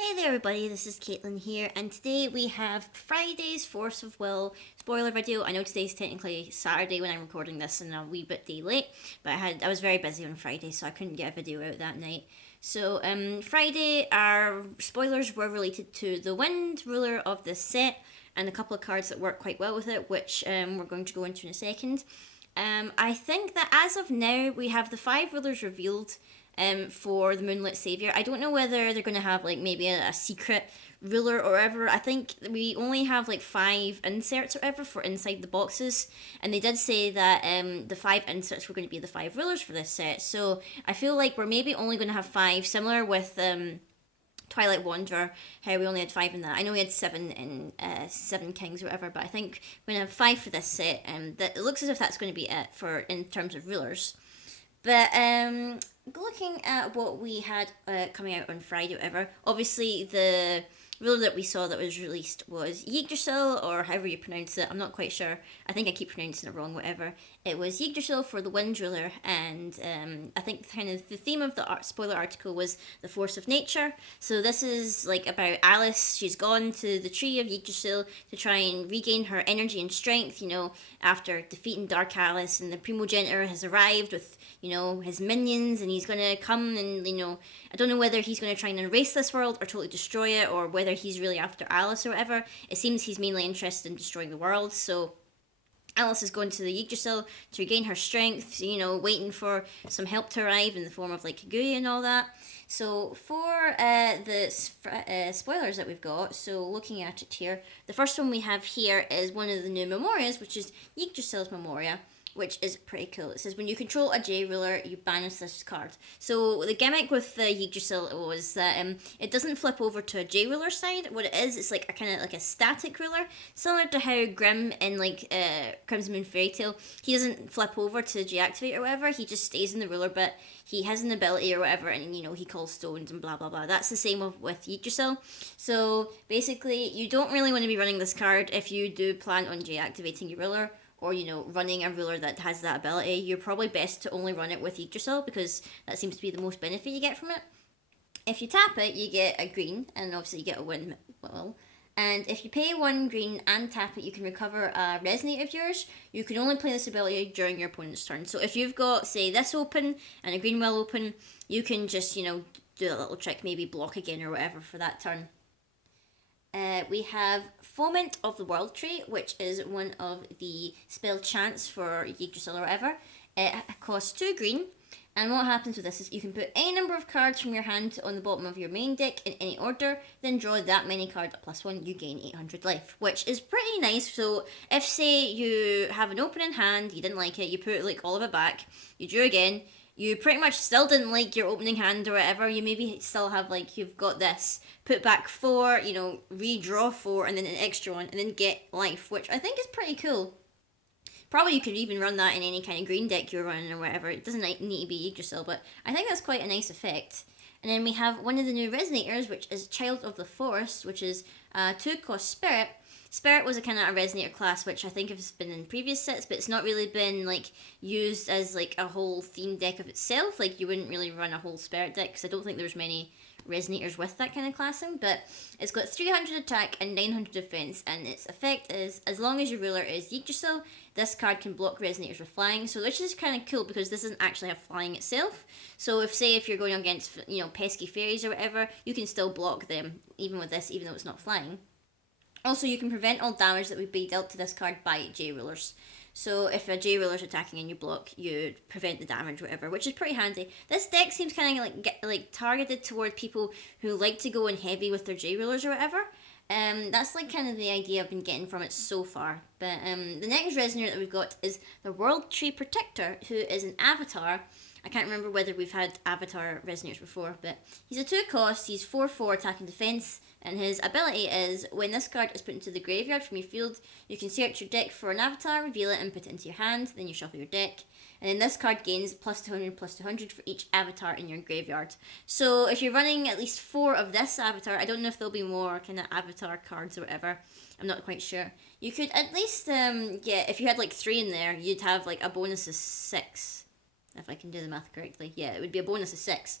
Hey there everybody, this is Caitlin here, and today we have Friday's Force of Will spoiler video. I know today's technically Saturday when I'm recording this and a wee bit day late, but I was very busy on Friday, so I couldn't get a video out that night. So Friday, our spoilers were related to the Wind ruler of this set, and a couple of cards that work quite well with it, which we're going to go into in a second. I think that as of now, we have the 5 rulers revealed for the Moonlit Savior. I don't know whether they're going to have like maybe a secret ruler or whatever. I think we only have like 5 inserts or whatever for inside the boxes, and they did say that the 5 inserts were going to be the 5 rulers for this set. So I feel like we're maybe only going to have 5, similar with Twilight Wanderer, how we only had 5 in that. I know we had 7 in 7 Kings or whatever, but I think we're going to have 5 for this set, and that it looks as if that's going to be it for in terms of rulers. But looking at what we had coming out on Friday, whatever, obviously the ruler that we saw that was released was Yggdrasil, or however you pronounce it. I'm not quite sure. I think I keep pronouncing it wrong, whatever. It was Yggdrasil for the Wind ruler, and I think kind of the theme of the spoiler article was the force of nature. So this is like about Alice. She's gone to the tree of Yggdrasil to try and regain her energy and strength, after defeating Dark Alice, and the Primogenitor has arrived with, his minions, and he's going to come and, I don't know whether he's going to try and erase this world or totally destroy it, or whether he's really after Alice or whatever. It seems he's mainly interested in destroying the world, so Alice is going to the Yggdrasil to regain her strength, waiting for some help to arrive in the form of like Kagui and all that. So for the spoilers that we've got, so looking at it here, the first one we have here is one of the new Memorias, which is Yggdrasil's Memoria, which is pretty cool. It says, when you control a J ruler, you banish this card. So the gimmick with the Yggdrasil was that it doesn't flip over to a J ruler side. What it is, it's like a kind of like a static ruler, similar to how Grimm in like Crimson Moon Fairy Tale, he doesn't flip over to J activate or whatever. He just stays in the ruler, but he has an ability or whatever, and he calls stones and blah blah blah. That's the same with Yggdrasil. So basically, you don't really want to be running this card if you do plan on J activating your ruler, or running a ruler that has that ability. You're probably best to only run it with Yggdrasil, because that seems to be the most benefit you get from it. If you tap it, you get a green, and obviously you get a windmill. And if you pay 1 green and tap it, you can recover a resonate of yours. You can only play this ability during your opponent's turn. So if you've got, say, this open and a green well open, you can just, do a little trick, maybe block again or whatever for that turn. We have Foment of the World Tree, which is one of the spell chants for Yggdrasil or whatever. It costs 2 green, and what happens with this is you can put any number of cards from your hand on the bottom of your main deck in any order, then draw that many cards at +1, you gain 800 life, which is pretty nice. So if, say, you have an opening hand, you didn't like it, you put like all of it back, you drew again, you pretty much still didn't like your opening hand or whatever, you maybe still have like, you've got this, put back 4, redraw 4, and then an extra one, and then get life, which I think is pretty cool. Probably you could even run that in any kind of green deck you're running or whatever. It doesn't need to be Yggdrasil, but I think that's quite a nice effect. And then we have one of the new Resonators, which is Child of the Forest, which is 2-cost Spirit. Spirit was a kind of a Resonator class, which I think has been in previous sets, but it's not really been like used as like a whole theme deck of itself. Like you wouldn't really run a whole Spirit deck, because I don't think there's many Resonators with that kind of classing. But it's got 300 attack and 900 defense, and its effect is, as long as your ruler is Yggdrasil, this card can block Resonators with flying. So which is kind of cool, because this doesn't actually have flying itself. So if you're going against pesky fairies or whatever, you can still block them even with this, even though it's not flying. Also, you can prevent all damage that would be dealt to this card by J rulers. So if a J ruler is attacking and you block, you prevent the damage, whatever, which is pretty handy. This deck seems kind of like targeted toward people who like to go in heavy with their J rulers or whatever. That's like kind of the idea I've been getting from it so far. But the next Resonator that we've got is the World Tree Protector, who is an avatar. I can't remember whether we've had avatar Resonators before, but he's a 2-cost, he's 4/4 attack and defense, and his ability is, when this card is put into the graveyard from your field, you can search your deck for an avatar, reveal it, and put it into your hand, then you shuffle your deck. And then this card gains +200/+200 for each avatar in your graveyard. So if you're running at least 4 of this avatar, I don't know if there'll be more kind of avatar cards or whatever, I'm not quite sure. You could at least if you had like 3 in there, you'd have like a bonus of 6. If I can do the math correctly. Yeah, it would be a bonus of 6.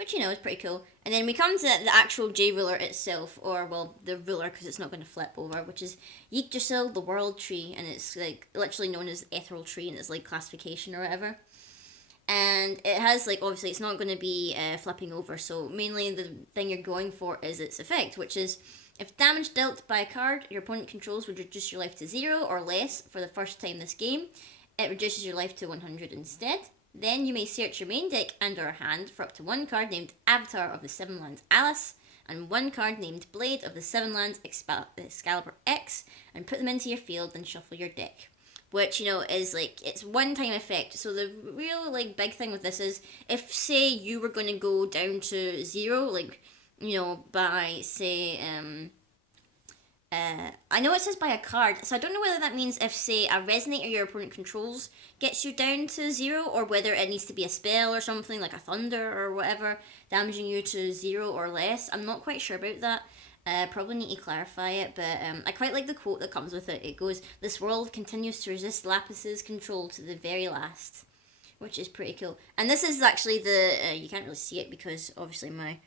which, is pretty cool. And then we come to the actual J ruler itself, or, well, the ruler, because it's not going to flip over, which is Yggdrasil, the World Tree, and it's, like, literally known as the Ethereal Tree, and it's, like, classification or whatever. And it has, like, obviously it's not going to be flipping over, so mainly the thing you're going for is its effect, which is, if damage dealt by a card your opponent controls would reduce your life to 0 or less for the first time this game, it reduces your life to 100 instead. Then you may search your main deck and or hand for up to one card named Avatar of the Seven Lands Alice, and one card named Blade of the Seven Lands Excalibur X, and put them into your field and shuffle your deck. Which, is, like, it's one-time effect. So the real, like, big thing with this is, if, say, you were going to go down to 0, like, by, say, I know it says by a card, so I don't know whether that means if, say, a Resonator your opponent controls gets you down to 0, or whether it needs to be a spell or something, like a Thunder or whatever, damaging you to 0 or less. I'm not quite sure about that. Probably need to clarify it, but I quite like the quote that comes with it. It goes, "This world continues to resist Lapis's control to the very last," which is pretty cool. And this is actually you can't really see it because obviously my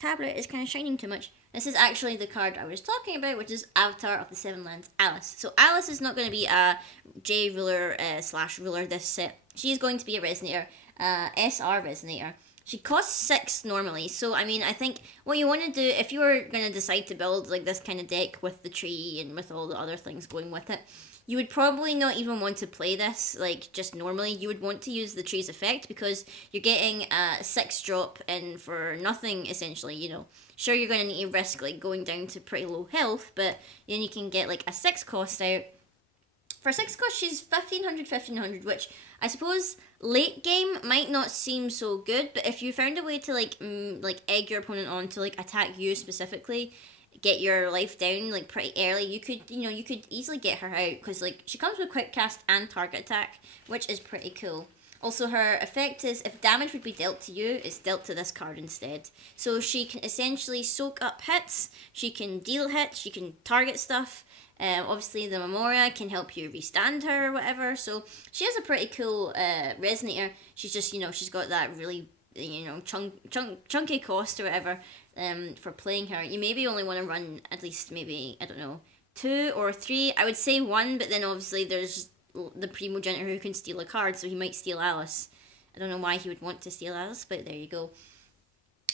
tablet is kind of shining too much. This is actually the card I was talking about, which is Avatar of the Seven Lands Alice. So Alice is not going to be a J ruler / ruler this set. She is going to be a Resonator, SR Resonator. She costs 6 normally, so I mean, I think what you want to do, if you were going to decide to build like this kind of deck with the tree and with all the other things going with it, you would probably not even want to play this like just normally. You would want to use the tree's effect because you're getting a 6 drop in for nothing essentially, Sure, you're going to need to risk like going down to pretty low health, but then you can get like a 6 cost out. For 6 cost, she's 1500, which I suppose late game might not seem so good, but if you found a way to like egg your opponent on to like attack you specifically, get your life down like pretty early, you could easily get her out, because like she comes with quick cast and target attack, which is pretty cool. Also, her effect is, if damage would be dealt to you, it's dealt to this card instead. So she can essentially soak up hits, she can deal hits, she can target stuff. Obviously, the Memoria can help you restand her or whatever. So she has a pretty cool Resonator. She's just, she's got that really, chunky cost or whatever for playing her. You maybe only want to run at least maybe, I don't know, 2 or 3. I would say 1, but then obviously there's the Primogenitor who can steal a card, so he might steal Alice. I don't know why he would want to steal Alice, but there you go.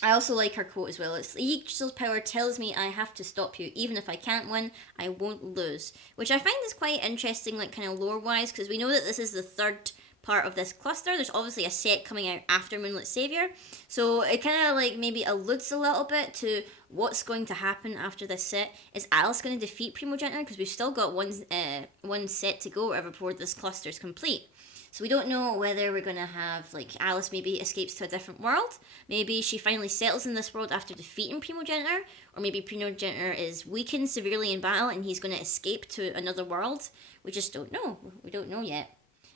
I also like her quote as well. It's, "Yggdrasil's power tells me I have to stop you. Even if I can't win, I won't lose." Which I find is quite interesting, like kind of lore-wise, because we know that this is the third part of this cluster. There's obviously a set coming out after Moonlit Savior, so it kind of like maybe alludes a little bit to what's going to happen after this set. Is Alice going to defeat Primogenitor? Because we've still got one set to go before this cluster is complete. So we don't know whether we're going to have, like, Alice maybe escapes to a different world. Maybe she finally settles in this world after defeating Primogenitor. Or maybe Primogenitor is weakened severely in battle and he's going to escape to another world. We just don't know. We don't know yet.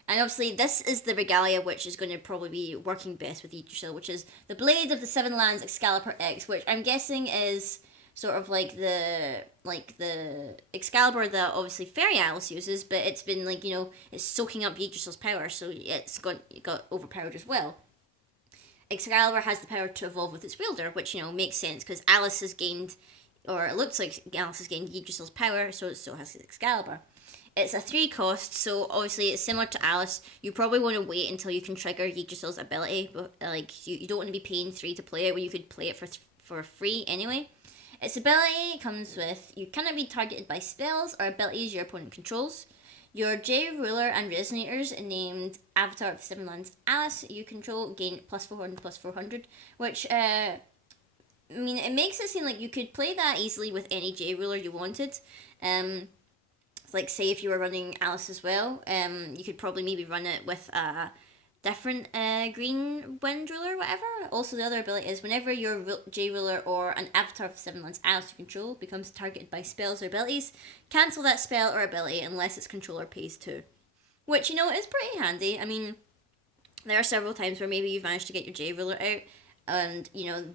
And obviously this is the Regalia which is going to probably be working best with Yggdrasil, which is the Blade of the Seven Lands Excalibur X, which I'm guessing is sort of like the Excalibur that obviously Fairy Alice uses, but it's been like, it's soaking up Yggdrasil's power, so it got overpowered as well. Excalibur has the power to evolve with its wielder, which, makes sense, because Alice has gained, or it looks like Alice has gained Yggdrasil's power, so has Excalibur. It's a 3 cost, so obviously it's similar to Alice. You probably want to wait until you can trigger Yggdrasil's ability, but like you don't want to be paying 3 to play it when you could play it for free anyway. Its ability comes with, you cannot be targeted by spells or abilities your opponent controls. Your J Ruler and Resonators named Avatar of the Seven Lands Alice you control gain +400/+400, which, it makes it seem like you could play that easily with any J Ruler you wanted. Like, say if you were running Alice as well, you could probably maybe run it with a different green wind ruler, whatever. Also, the other ability is, whenever your J Ruler or an Avatar of the Seven Lands Alice you control becomes targeted by spells or abilities, cancel that spell or ability unless its controller pays 2. Which, is pretty handy. I mean, there are several times where maybe you've managed to get your J Ruler out, and,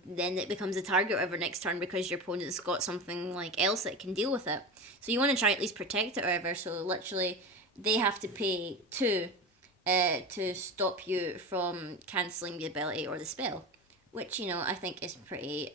then it becomes a target over next turn because your opponent's got something like else that can deal with it. So you want to try at least protect it or whatever, so literally they have to pay 2 to stop you from cancelling the ability or the spell, which I think is pretty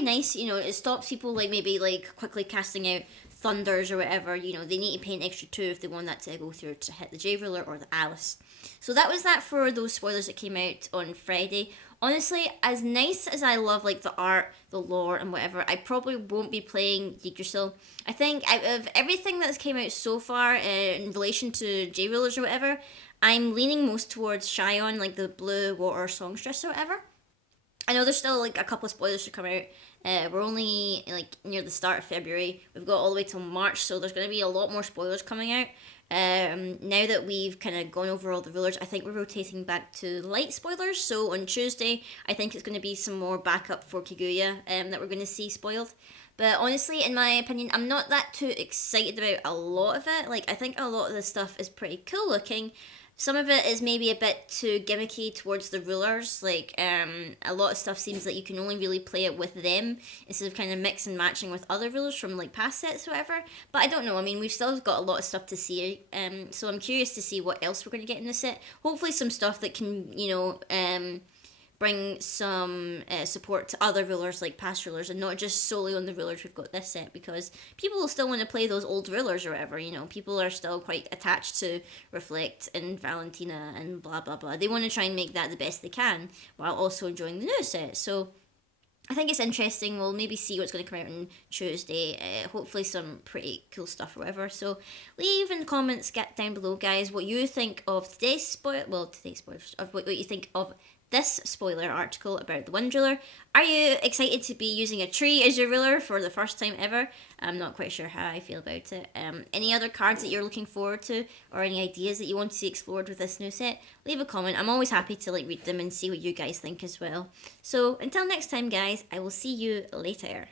nice. It stops people like maybe like quickly casting out thunders or whatever. They need to pay an extra 2 if they want that to go through to hit the J ruler or the Alice. So that was that for those spoilers that came out on Friday. Honestly, as nice as I love like the art, the lore, and whatever, I probably won't be playing Yggdrasil. I think out of everything that's came out so far in relation to J rulers or whatever, I'm leaning most towards Shion, like the blue water songstress or whatever. I know there's still like a couple of spoilers to come out. We're only like near the start of February. We've got all the way till March, so there's going to be a lot more spoilers coming out. Now that we've kind of gone over all the rulers, I think we're rotating back to light spoilers. So on Tuesday, I think it's going to be some more backup for Kaguya that we're going to see spoiled. But honestly, in my opinion, I'm not that too excited about a lot of it. Like, I think a lot of the stuff is pretty cool looking. Some of it is maybe a bit too gimmicky towards the rulers. Like, a lot of stuff seems like you can only really play it with them instead of kind of mix and matching with other rulers from like past sets or whatever. But I don't know. I mean, we've still got a lot of stuff to see. So I'm curious to see what else we're going to get in the set. Hopefully, some stuff that can, bring some support to other rulers like past rulers and not just solely on the rulers we've got this set, because people will still want to play those old rulers or whatever. People are still quite attached to Reflect and Valentina and blah blah blah. They want to try and make that the best they can while also enjoying the new set. So I think it's interesting. We'll maybe see what's going to come out on Tuesday. Hopefully some pretty cool stuff or whatever. So leave in the comments down below, guys, what you think of today's spoilers, of what you think of this spoiler article about the Wind Ruler. Are you excited to be using a tree as your ruler for the first time ever? I'm not quite sure how I feel about it. Any other cards that you're looking forward to, or any ideas that you want to see explored with this new set? Leave a comment. I'm always happy to read them and see what you guys think as well. So until next time, guys, I will see you later.